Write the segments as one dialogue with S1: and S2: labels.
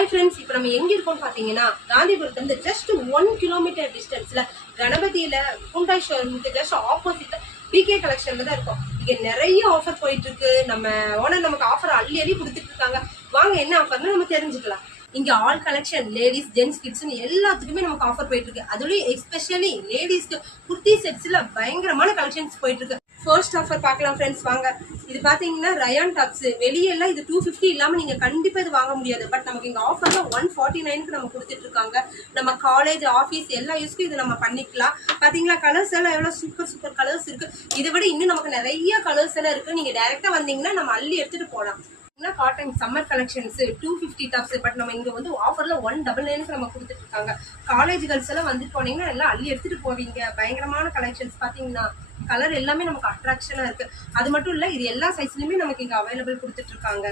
S1: Hi friends இப்போ நம்ம எங்க இருக்கோம்னு பார்த்தீங்கன்னா காந்திபுரத்துலேருந்து ஜஸ்ட் ஒன் கிலோமீட்டர் டிஸ்டன்ஸ்ல கணபதியில குண்டாய் ஷோரூமுக்கு ஜஸ்ட் ஆப்போசிட்ல பிகே கலெக்ஷன்ல தான் இருக்கும். இங்க நிறைய ஆஃபர் போயிட்டு இருக்கு. நம்ம ஓனர் நமக்கு ஆஃபர் அள்ளி அள்ளி கொடுத்துட்டு இருக்காங்க. வாங்க என்ன ஆஃபர்னு நம்ம தெரிஞ்சுக்கலாம். இங்க ஆல் கலெக்ஷன் லேடிஸ் ஜென்ஸ் கிட்ஸ்னு எல்லாத்துக்குமே நமக்கு ஆஃபர் போயிட்டு இருக்கு அதுலயும் எஸ்பெஷலி லேடிஸ்க்கு குர்த்தி செட்ஸ்ல பயங்கரமான கலெக்ஷன்ஸ் போயிட்டு இருக்கு ஃபர்ஸ்ட் ஆஃபர் பார்க்கலாம் ஃப்ரெண்ட்ஸ் வாங்க. இது பார்த்தீங்கன்னா ரயான் டாப்ஸ் வெளியெல்லாம் இது டூ ஃபிஃப்டி இல்லாமல் நீங்கள் கண்டிப்பாக இது வாங்க முடியாது. பட் நமக்கு இங்கே ஆஃபரில் ஒன் ஃபார்ட்டி நைனுக்கு நம்ம கொடுத்துட்டு இருக்காங்க நம்ம காலேஜ் ஆஃபீஸ் எல்லா யூஸ்க்கும் இது நம்ம பண்ணிக்கலாம். பார்த்தீங்களா கலர்ஸ் எல்லாம் எவ்வளோ சூப்பர் சூப்பர் கலர்ஸ் இருக்குது இதை விட இன்னும் நமக்கு நிறைய கலர்ஸ் எல்லாம் இருக்குது நீங்கள் டேரெக்டாக வந்தீங்கன்னா நம்ம அள்ளி எடுத்துகிட்டு போகலாம் போலாம் cotton summer collections two fifty tops but நம்ம இங்க வந்து ஆஃபர்ல ஒன் டபுள் நைனுக்கு நம்ம கொடுத்துட்டு இருக்காங்க. காலேஜ் கேர்ள்ஸ் எல்லாம் வந்துட்டு போனீங்கன்னா எல்லாம் அள்ளி எடுத்துட்டு போவீங்க. பயங்கரமான கலெக்ஷன்ஸ் பாத்தீங்கன்னா கலர் எல்லாமே நமக்கு அட்ராக்ஷனா இருக்கு. அது மட்டும் இல்ல இது எல்லா சைஸ்லயுமே நமக்கு இங்க அவைலபிள் கொடுத்துட்டு இருக்காங்க.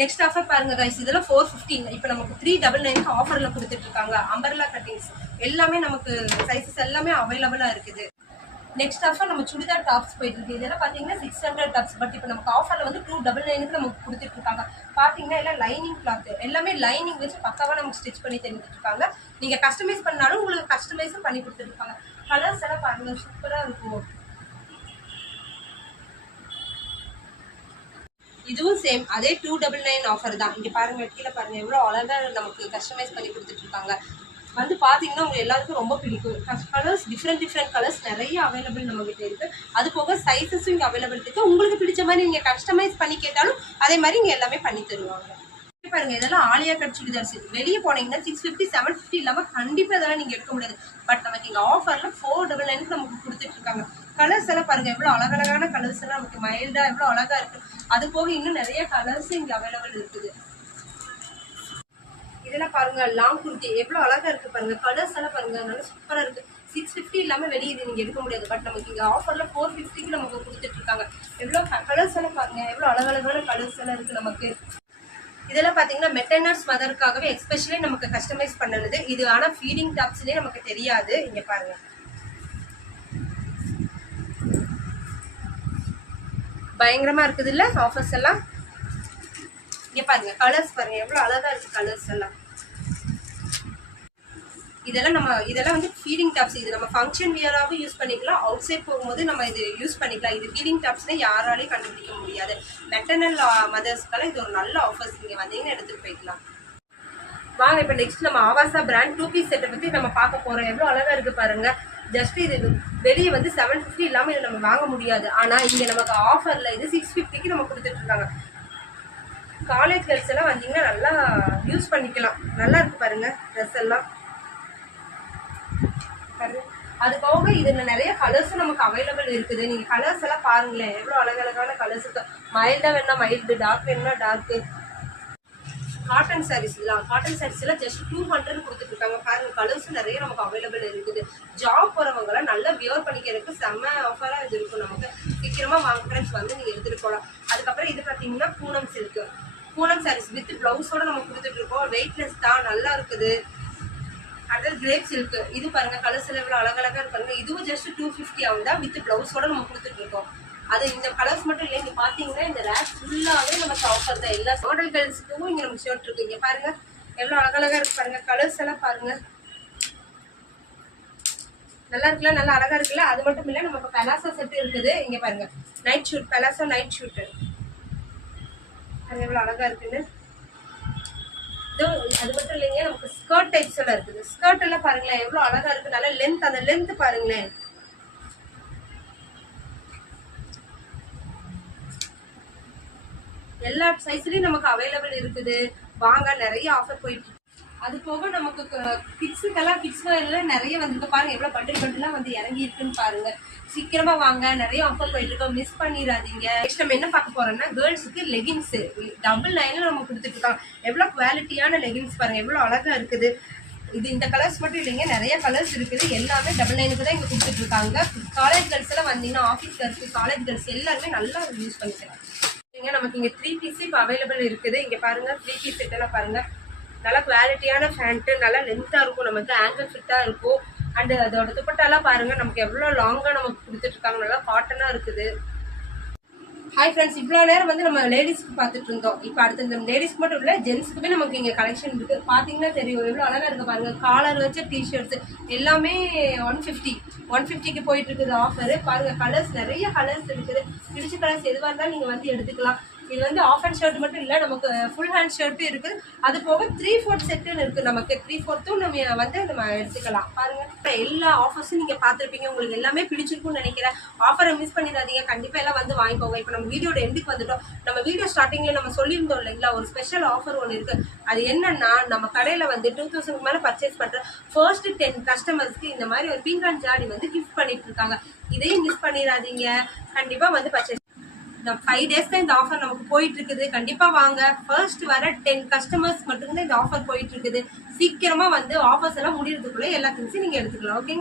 S1: நெக்ஸ்ட் ஆஃபர் பாருங்க கைஸ் இதெல்லாம் ஃபோர் ஃபிஃப்டின் இப்போ நமக்கு த்ரீ டபுள் நைனுக்கு ஆஃபர்ல கொடுத்துட்டு இருக்காங்க. அம்பர்லா கட்டிங்ஸ் எல்லாமே நமக்கு சைஸஸ் எல்லாமே அவைலபிளா இருக்குது. நெக்ஸ்ட் ஆஃபர் நம்ம சுடிதார் டாப்ஸ் போயிட்டு இருக்கு. இதெல்லாம் பார்த்தீங்கன்னா சிக்ஸ் ஹண்ட்ரட் டாப்ஸ் பட் இப்போ நமக்கு ஆஃபரில் வந்து டூ டபுள் நைனுக்கு நமக்கு கொடுத்துட்டு இருக்காங்க. எல்லாம் லைனிங் கிளாத் எல்லாமே லைனிங் வச்சு பக்காவாக நமக்கு ஸ்டிச் பண்ணி தந்துட்டு இருக்காங்க. நீங்க கஸ்டமைஸ் பண்ணாலும் உங்களுக்கு கஸ்டமைஸும் பண்ணி கொடுத்துருக்காங்க கலர்ஸ் எல்லாம் பாருங்க. சூப்பராக இருக்கும். இதுவும் சேம் அதே டூ டபுள் நைன் ஆஃபர் தான். இங்கே பாருங்கள் கீழே பாருங்க. எவ்வளோ அழகாக நமக்கு கஸ்டமைஸ் பண்ணி கொடுத்துட்ருக்காங்க வந்து பார்த்தீங்கன்னா உங்களுக்கு எல்லாருக்கும் ரொம்ப பிடிக்கும். கலர்ஸ் டிஃப்ரெண்ட் டிஃப்ரெண்ட் கலர்ஸ் நிறைய அவைலபிள் நம்மகிட்ட இருக்குது அது போக சைஸஸும் இங்கே அவைலபிள் இருக்குது உங்களுக்கு பிடிச்ச மாதிரி நீங்கள் கஸ்டமைஸ் பண்ணி கேட்டாலும் அதே மாதிரி இங்கே எல்லாமே பண்ணி தருவாங்க. பாருங்க இதெல்லாம் ஆலியா கட் சுடிதார்ஸ் வெளியே போனீங்கன்னா சிக்ஸ் ஃபிஃப்டி செவன் ஃபிஃப்டி இல்லாமல் கண்டிப்பாக இதெல்லாம் நீங்கள் எடுக்க முடியாது. பட் நமக்கு இங்கே ஆஃபரில் ஃபோர் டபுள் நைனுக்கு நமக்கு கொடுத்துட்டு இருக்காங்க. கலர்ஸ் எல்லாம் பாருங்க எவ்வளோ அழகழகான கலர்ஸ் எல்லாம் நமக்கு மைல்டாக எவ்வளோ அழகாக இருக்குது அது போக இன்னும் நிறைய கலர்ஸ் இங்கே அவைலபிள் இருக்குது. இதெல்லாம் பாருங்க லாங் குர்த்தி. எவ்வளோ அழகா இருக்கு பாருங்க. கலர்ஸ் எல்லாம் பாருங்க நல்லா சூப்பரா இருக்கு. சிக்ஸ் ஃபிஃப்டி இல்லாம வெளியே இது நீங்க எடுக்க முடியாது. பட் நமக்கு இங்க ஆஃபர்ல ஃபோர் ஃபிஃப்டிக்கு நமக்கு கொடுத்துட்டு இருக்காங்க. எவ்வளோ கலர்ஸ் எல்லாம் பாருங்க. எவ்வளோ அழகழகான கலர்ஸ் எல்லாம் இருக்கு நமக்கு. இதெல்லாம் பார்த்தீங்கன்னா மெட்டனர்ஸ் மதருக்காகவே எஸ்பெஷலி நமக்கு கஸ்டமைஸ் பண்ணது இது ஆனால் ஃபீடிங் டாப்ஸ்லேயே நமக்கு தெரியாது. இங்கே பாருங்க. பயங்கரமாக இருக்குது இல்லை ஆஃபர்ஸ் எல்லாம்? இங்கே பாருங்க கலர்ஸ் பாருங்க. எவ்வளோ அழகாக இருக்குது கலர்ஸ் எல்லாம். இதெல்லாம் நம்ம இதெல்லாம் வந்து ஃபீடிங் டாப்ஸ் இது நம்ம ஃபங்க்ஷன் வியராகவும் யூஸ் பண்ணிக்கலாம். அவுட் சைட் போகும்போது நம்ம இது யூஸ் பண்ணிக்கலாம். இது ஃபீடிங் டாப்ஸ்னால் யாராலையும் கண்டுபிடிக்க முடியாது. மெட்டர்னல் மதர்ஸ்க்கெல்லாம் uh, இது ஒரு நல்ல ஆஃபர்ஸ் நீங்கள் வந்தீங்கன்னா எடுத்துகிட்டு போய்க்கலாம். வாங்க இப்போ நெக்ஸ்ட் நம்ம ஆவாசா பிராண்ட் டூ பீஸ் செட்டை பற்றி நம்ம பார்க்க போகிறோம் எவ்வளோ அழகாக இருக்குது பாருங்கள் ஜஸ்ட் இது வெளியே வந்து செவன் ஃபிஃப்டி இல்லாமல் இதை நம்ம வாங்க முடியாது. ஆனால் இங்கே நமக்கு ஆஃபரில் இது சிக்ஸ் ஃபிஃப்டிக்கு நம்ம கொடுத்துட்ருக்காங்க காலேஜ் கேர்ள்ஸ் எல்லாம் வந்தீங்கன்னா நல்லா யூஸ் பண்ணிக்கலாம். நல்லா இருக்குது பாருங்கள் ட்ரெஸ் எல்லாம். பாருங்க. அது போக இதுல நிறைய கலர்ஸும் நமக்கு அவைலபிள் இருக்குது. நீங்க கலர்ஸ் எல்லாம் பாருங்களேன். எவ்வளவு அழகழகான கலர்ஸ் இருக்கு. மைல்டா வேணா மைல்டு டார்க் வேணும்னா டார்க் காட்டன் சாரீஸ் தான் காட்டன் சாரீஸ் எல்லாம் ஜஸ்ட் டூ ஹண்ட்ரட் கொடுத்துட்டு பாருங்கள் பாருங்க கலர்ஸ் நிறைய நமக்கு அவைலபிள் இருக்குது. ஜாப் போறவங்க எல்லாம் நல்லா வியர் பண்ணிக்கிறதுக்கு செம்ம ஆஃபரா இது இருக்கும் நமக்கு. சீக்கிரமா வாங்க ஃப்ரெண்ட்ஸ் வந்து நீங்க எடுத்துட்டு போகலாம் அதுக்கப்புறம் இது பாத்தீங்கன்னா பூனம் சில்க் பூனம் சாரீஸ் வித் பிளவுஸோட நம்ம கொடுத்துட்டு இருக்கோம். வெயிட்லெஸ் தான் நல்லா இருக்குது. அடுத்தது கிரேப் சில்க் இது பாருங்க கலர்ஸ் எல்லாம் எவ்வளவு அழகழகா இருப்பாங்க இதுவும் ஜஸ்ட் டூ ஃபிஃப்டி ஆகுதா வித் பிளவுஸோட நம்ம கொடுத்துட்டு இருக்கோம். அது இந்த கலர்ஸ் மட்டும் இல்லை இங்க பாத்தீங்கன்னா இந்த ரேக் ஃபுல்லாவே நமக்கு ஆஃபர் தான். எல்லா மாடல் கேர்ள்ஸுக்கும் இங்க நமக்கு ஷர்ட் இருக்கு. இங்க பாருங்க எவ்வளவு அழகழகா இருக்கு பாருங்க. கலர்ஸ் எல்லாம் பாருங்க. நல்லா இருக்குல்ல? நல்லா அழகா இருக்குல்ல? அது மட்டும் இல்ல நமக்கு பெலாசா செட் இருக்குது. இங்க பாருங்க night suit palazzo night suit அது எவ்வளவு அழகா இருக்குன்னு. அது மட்டும் இல்லைங்க நமக்கு ஸ்கர்ட் டைப்ஸ் எல்லாம் இருக்குது. ஸ்கர்ட் எல்லாம் பாருங்களேன் எவ்வளோ அழகா இருக்கு. நல்ல லென்த் அந்த லென்த் பாருங்களேன். எல்லா சைஸ்லயும் நமக்கு அவைலபிள் இருக்குது. வாங்க நிறைய ஆஃபர் போயிட்டு அது போக நமக்கு கிட்ஸுக்கெல்லாம் கிட்ஸ் எல்லாம் நிறைய வந்து பாருங்க எவ்வளவு பண்டில் பண்டிலாம் வந்து இறங்கி இருக்குன்னு பாருங்க. சீக்கிரமா வாங்க நிறைய ஆஃபர் போயிட்டு இருக்கோம் மிஸ் பண்ணிடாதீங்க. நெக்ஸ்ட் நம்ம என்ன பார்க்க போறோம்னா கேர்ள்ஸுக்கு லெகின்ஸ் டபுள் லைன்ல நம்ம கொடுத்துட்டு இருக்கோம். எவ்வளவு குவாலிட்டியான லெகின்ஸ் பாருங்க எவ்வளவு அழகா இருக்குது. இது இந்த கலர்ஸ் மட்டும் இல்லைங்க நிறைய கலர்ஸ் இருக்குது. எல்லாமே டபுள் நைனுக்கு தான் இங்க கொடுத்துட்டு இருக்காங்க. காலேஜ் கேர்ள்ஸ் எல்லாம் வந்தீங்கன்னா ஆஃபீஸ் கேர்ள்ஸ் காலேஜ் கேர்ள்ஸ் எல்லாருமே நல்லா யூஸ் பண்ணிக்கலாம். இல்லைங்க நமக்கு இங்க த்ரீ பீஸ் இப்போ அவைலபிள் இருக்குது. இங்க பாருங்க த்ரீ பீஸ் செட் எல்லாம் பாருங்க. நல்லா குவாலிட்டியான ஃபேண்ட்டு நல்லா லென்த்தாக இருக்கும். நமக்கு ஆங்கிள் ஃபிட்டாக இருக்கும். அண்டு அதோட துப்பட்டாலாம் பாருங்கள் நமக்கு எவ்வளோ லாங்காக நமக்கு கொடுத்துட்ருக்காங்க நல்லா காட்டனாக இருக்குது. ஹாய் ஃப்ரெண்ட்ஸ் இவ்வளோ நேரம் வந்து நம்ம லேடிஸ்க்கு பார்த்துட்டு இருந்தோம். இப்போ அடுத்து இந்த லேடிஸ்க்கு மட்டும் இல்லை ஜென்ஸ்க்குமே நமக்கு இங்கே கலெக்ஷன் இருக்குது பார்த்தீங்கன்னா தெரியும் எவ்வளோ அழகாக இருக்குது பாருங்கள் காலர் வச்ச டிஷர்ட்ஸ் எல்லாமே ஒன் ஃபிஃப்டி ஒன் ஃபிஃப்டிக்கு போயிட்டு இருக்குது பாருங்கள் கலர்ஸ் நிறைய கலர்ஸ் இருக்குது. பிடிச்ச கலர்ஸ் எதுவாக இருந்தாலும் நீங்கள் வந்து எடுத்துக்கலாம். இது வந்து ஆஃப் ஹேண்ட் ஷர்ட் மட்டும் இல்லை நமக்கு ஃபுல் ஹேண்ட் ஷர்ட்டும் இருக்குது. அது போக த்ரீ ஃபோர்த் செட்டுன்னு இருக்குது நமக்கு. த்ரீ ஃபோர்த்தும் நம்ம வந்து நம்ம எடுத்துக்கலாம். பாருங்கள் எல்லா ஆஃபர்ஸும் நீங்கள் பார்த்துருப்பீங்க. உங்களுக்கு எல்லாமே பிடிச்சிருக்கும்னு நினைக்கிறேன். ஆஃபரை மிஸ் பண்ணிடாதீங்க. கண்டிப்பாக எல்லாம் வந்து வாங்கிக்கோங்க. இப்போ நம்ம வீடியோட எண்டுக்கு வந்துட்டோம். நம்ம வீடியோ ஸ்டார்டிங்கில் நம்ம சொல்லியிருந்தோம் இல்லைங்களா? ஒரு ஸ்பெஷல் ஆஃபர் ஒன்று இருக்குது அது என்னன்னா நம்ம கடையில் வந்து டூ தௌசண்ட் மேலே பர்ச்சேஸ் பண்ணுற ஃபர்ஸ்ட் டென் கஸ்டமர்ஸ்க்கு இந்த மாதிரி ஒரு பீங்கான் ஜாடி வந்து கிஃப்ட் பண்ணிட்டு இருக்காங்க. இதையும் மிஸ் பண்ணிடாதீங்க. கண்டிப்பாக வந்து பர்ச்சேஸ் இந்த ஃபைவ் டேஸ்க்கு இந்த ஆஃபர் நமக்கு போயிட்டு இருக்குது கண்டிப்பா வாங்க. ஃபர்ஸ்ட் வர டென் கஸ்டமர்ஸ் மட்டும்தான் இந்த ஆஃபர் போயிட்டு இருக்குது சீக்கிரமா வந்து ஆஃபர்ஸ் எல்லாம் முடியறதுக்குள்ள எல்லா திங்ஸும் நீங்க எடுத்துக்கலாம். ஓகே